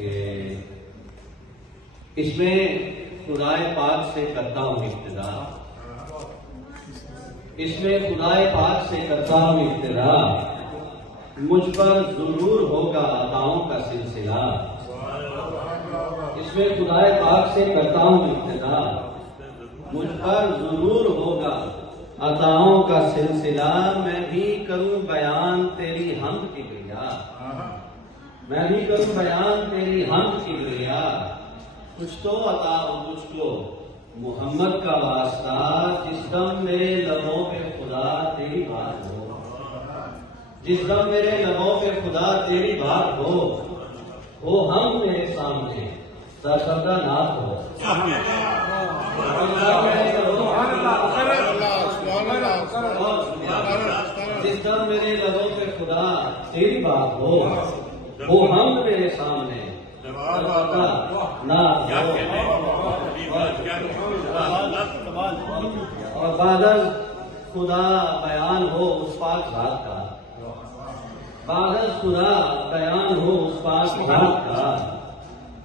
کہ اس میں خدائے پاک سے کرتا ہوں ابتدا، اس میں خدائے پاک سے کرتا ہوں ابتدا، مجھ پر ضرور ہوگا عطاؤں کا سلسلہ۔ اس میں خدائے پاک سے کرتا ہوں ابتدا، مجھ پر ضرور ہوگا عطاؤں کا سلسلہ۔ میں بھی کروں بیان تیری حمد کی گریا، میں بھی کروں بیان تیری حمد کی گریا۔ کچھ تو عطا ہو مجھ کو محمد کا واسطہ، جس دم میرے لبوں پہ خدا تیری بات ہو، جس دم میرے لبوں پہ خدا تیری بات ہو ہم میرے سامنے سرکردہ نات ہو۔ جس دم میرے لبوں پہ خدا تیری بات ہو ہم میرے سامنے سرکردہ نات ہو۔ اور بادل خدا بیان ہو اس پاک ذات کا، بادل خدا بیان ہو اس پاک ذات کا،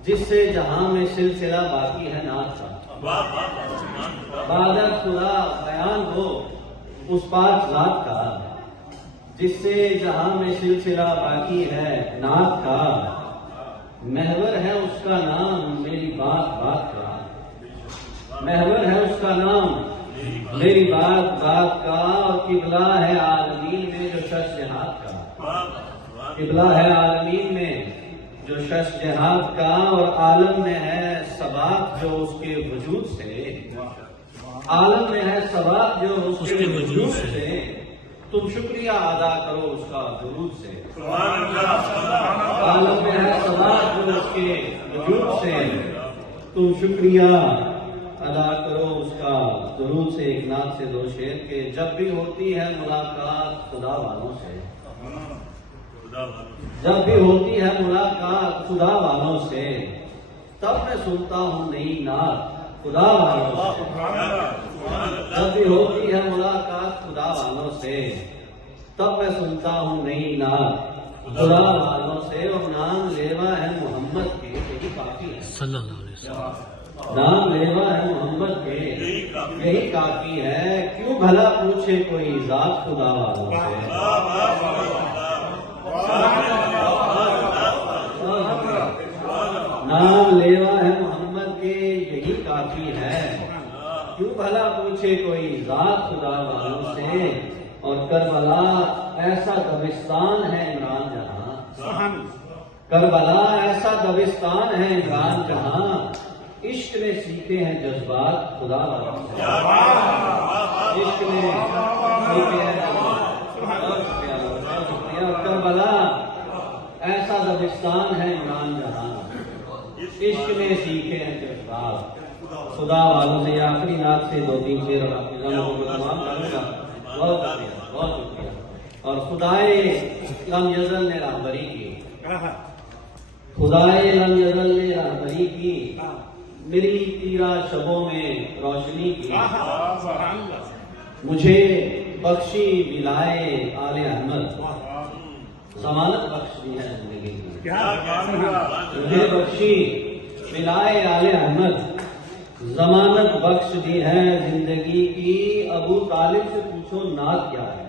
جس سے جہاں میں سلسلہ باقی ہے نات کا۔ بادل خدا بیان ہو اس پاک ذات کا، جس سے جہاں میں سلسلہ باقی ہے نات کا۔ محور ہے اس کا نام میری بات بات کا، محور ہے اس کا نام میری بات بات کا۔ اور قبلہ ہے عالمین میں جو شش جہاد کا، قبلہ ہے عالمین میں جو شش جہاد کا۔ اور عالم میں ہے ثبات جو اس کے وجود سے، عالم میں ہے ثبات جو اس کے وجود سے۔ تم شکریہ ادا کرو اس کا درود سے، عالم میں ہے ثبات جو اس کے وجود سے۔ تم شکریہ ادا کرو اس کا درود سے۔ ایک نعت سے دو شعر کے جب بھی ہوتی ہے ملاقات خدا والوں سے، جب بھی ہوتی ہے ملاقات خدا والوں سے، تب میں سنتا ہوں نئی نعت خدا والوں سے۔ جب بھی ہوتی ہے ملاقات خدا والوں سے، تب میں سنتا ہوں نئی نعت خدا والوں سے۔ اور نام لیوا ہے محمد کے یہی کافی ہے، صلی اللہ علیہ وسلم۔ نام لیوا ہے محمد کے یہی کافی ہے، کیوں بھلا پوچھے کوئی ذات خدا والوں سے۔ نام لیوا ہے محمد کے یہی کافی ہے، کیوں بھلا پوچھے کوئی ذات خدا والوں سے۔ اور کربلا ایسا دبستان ہے عمران جہاں، کربلا ایسا دبستان ہے عمران جہاں، عشق نے سیکھے ہیں جذبات خدا والوں سے۔ عشق نے سیکھے ہیں کربلا ایسا دبستان ہے عمران جہاں، عشق نے سیکھے ہیں جذبات خدا والوں سے۔ آخری نعت سے دو تین شعر اور آپ کی ضمانوں کو تمام کروں گا۔ بہت شکریہ، بہت شکریہ۔ اور خدائے لم یزل نے راہبری کی، خدائے لم یزل نے راہبری کی، میری تیرہ شبوں میں روشنی کی۔ مجھے بخشی ملائے آل احمد، ضمانت بخش دی ہے زندگی کی۔ مجھے بخشی ملائے آل احمد، ضمانت بخش دی ہے زندگی کی۔ ابو طالب سے پوچھو نعت کیا ہے،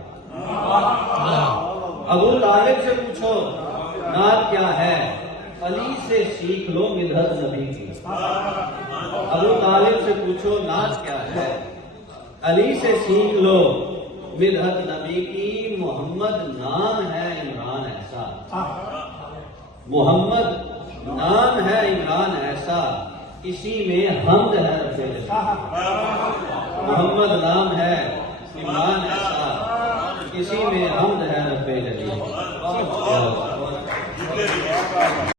ابو طالب سے پوچھو نعت کیا ہے، علی سے سیکھ لو مدحت نبی کی۔ ابو طالب سے پوچھو نعت کیا ہے، علی سے سیکھ لو مدحت نبی کی۔ محمد نام ہے عمران ایسا، محمد نام ہے عمران ایسا، اسی میں حمد ہے رب جلی۔ محمد نام ہے عمران ایسا، اسی میں حمد ہے رب جلی۔